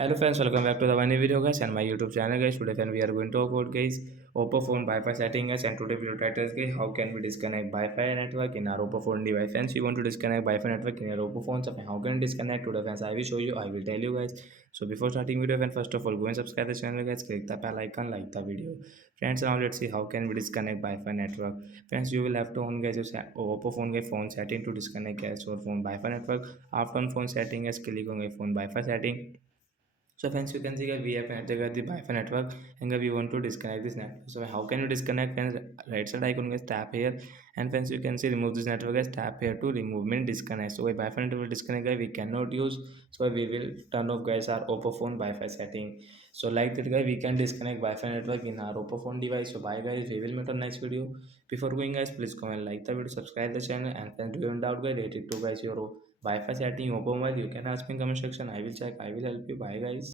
Hello friends, welcome back to the one video guys and my YouTube channel guys. Today friend we are going to talk about guys Oppo phone Wi-Fi setting guys, and today video title is guys how can we disconnect Wi-Fi network in our Oppo phone device. Friends, you want to disconnect Wi-Fi network in your Oppo phone, so how can you disconnect today friends? I will show you, I will tell you guys. So before starting video friends, first of all go and subscribe the channel guys, click the bell icon, like the video. Friends, now let's see how can we disconnect Wi-Fi network. Friends, you will have to on guys your Oppo phone guys phone setting to disconnect guys your phone Wi-Fi network. After on phone setting guys, click on your phone Wi-Fi setting. So friends, you can see that we have entered the Wi-Fi network and we want to disconnect this network. So how can you disconnect? Friends, right side icon guys, tap here, and friends you can see remove this network guys, tap here to remove mean disconnect. So Wi-Fi network will disconnect guys, we cannot use. So we will turn off guys our Oppo phone Wi-Fi setting. So like that guys, we can disconnect Wi-Fi network in our Oppo phone device. So bye guys, we will meet on next video. Before going guys, please comment, like the video, subscribe the channel, and then do you doubt guys related to guys your Wi-Fi setting Oppo mobile, you can ask me in comment section. I will check, I will help you. Bye guys.